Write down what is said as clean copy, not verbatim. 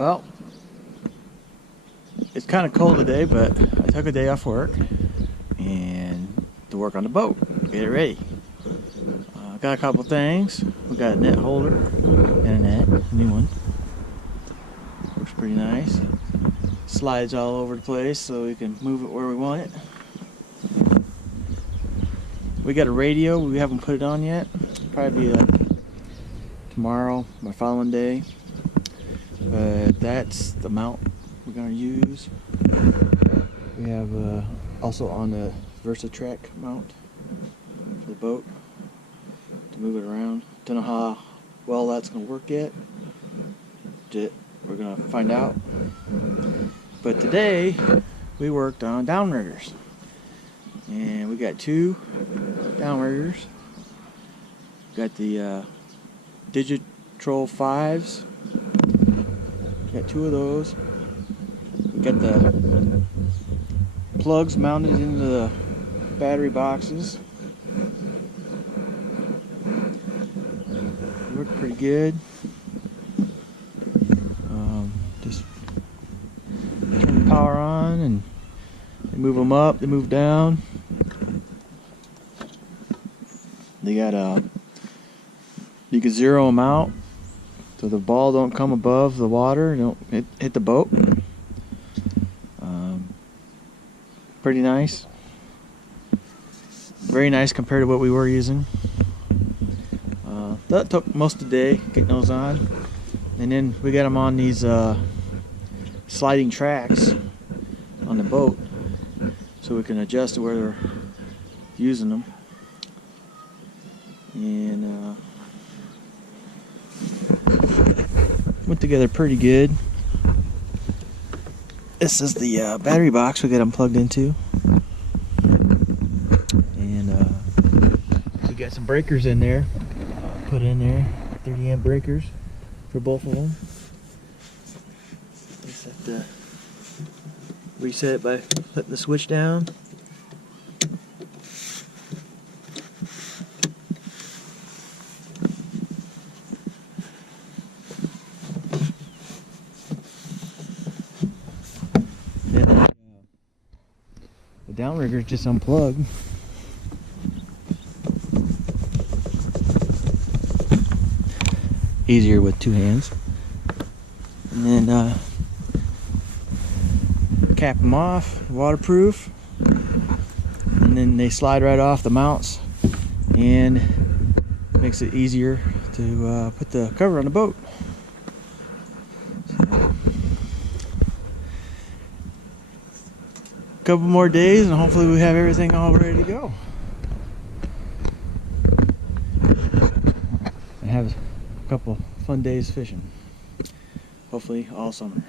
Well, it's kind of cold today, but I took a day off work and to work on the boat, get it ready. Got a couple things. We got a net holder and a net, a new one. Works pretty nice. Slides all over the place so we can move it where we want it. We got a radio. We haven't put it on yet. Probably be tomorrow or following day. But that's the mount we're gonna use. We have also on the VersaTrack mount for the boat to move it around. Don't know how well that's gonna work yet. We're gonna find out. But today we worked on downriggers, and we got two downriggers. Got the digi-troll 5s. Got two of those. We got the plugs mounted into the battery boxes. They work pretty good. Just turn the power on and they move them up, they move down. They got you can zero them out so the ball don't come above the water, don't hit the boat. Pretty nice. Very nice compared to what we were using. That took most of the day getting those on. And then we got them on these sliding tracks on the boat so we can adjust to where they're using them. And went together pretty good. This is the battery box we got them plugged into. And we got some breakers in there. Put in there 30 amp breakers for both of them. Just have to reset it by flipping the switch down. Then the downrigger is just unplugged. Easier with two hands. And then cap them off, waterproof, and then they slide right off the mounts and makes it easier to put the cover on the boat. So, a couple more days and hopefully we have everything all ready to go. I have couple fun days fishing, hopefully all summer.